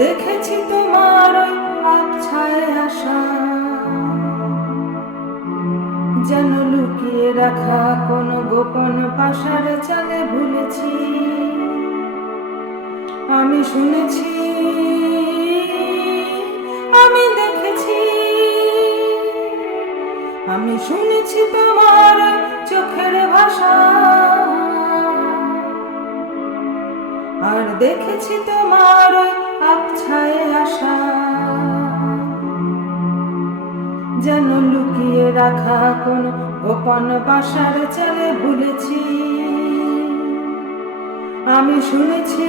দেখেছি তোমার যেন লুকিয়ে রাখা কোন গোপন পাশার চালে ভুলেছি। আমি শুনেছি, আমি দেখেছি, আমি শুনেছি তোমার চোখের ভাষা। আর দেখেছি তোমার আবছায় আশা যেন লুকিয়ে রাখা কোন গোপন বাসার চলে ভুলেছি। আমি শুনেছি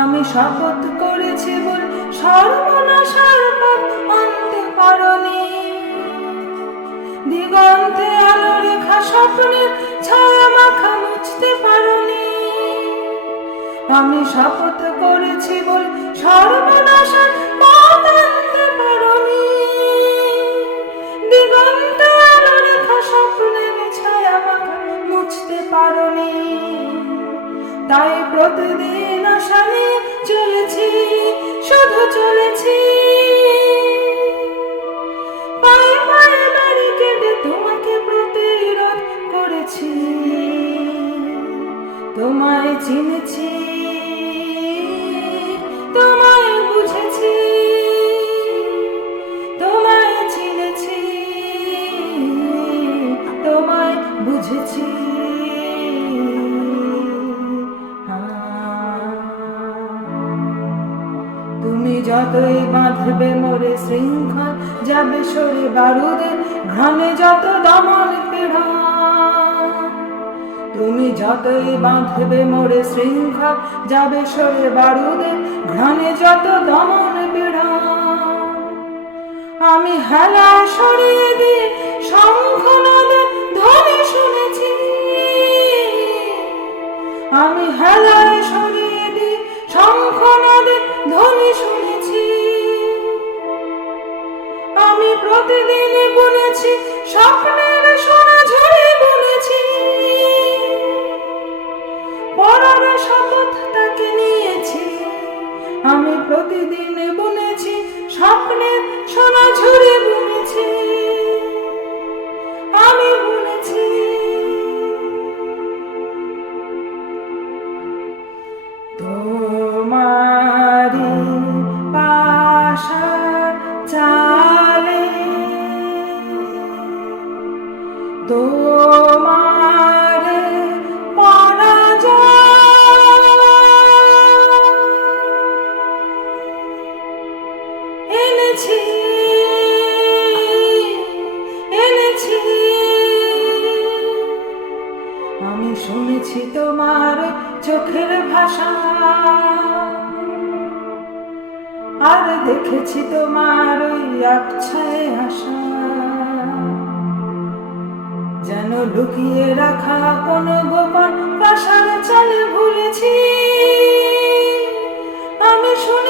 আমি শপথ করেছি বল সর্বনাশার পথ আনতে পারনি। দিগন্তে আলো রেখা স্বপ্নের আমি শপথ করেছি বল সর্বনাশার পাতান্তে পরমি দিগন্ত রেখা স্বপ্নের ছায়া মাখা মুছতে পারনি। তাই প্রতিদিন আসানে চলেছি, শুধু চলেছি যতই বাঁধবে মোরে শৃঙ্খল, যাবে সরে বারুদের ঘামে যত দমন পীড়া। তুমি যতই বাঁধবে মোরে শৃঙ্খল, যাবে সরে বারুদের ঘামে যত দমন পীড়া। আমি হেলা সরিয়ে দিয়ে শঙ্খ নদের ধ্বনি শুনেছি। আমি হেলায় আমি বলেছি বুনেছি শুনেছি তোমার চোখের ভাষা। আর দেখেছি তোমার ওই যেন লুকিয়ে রাখা কোন গোপন প্রাসাদ চালে ভুলেছি। আমি শুনেছি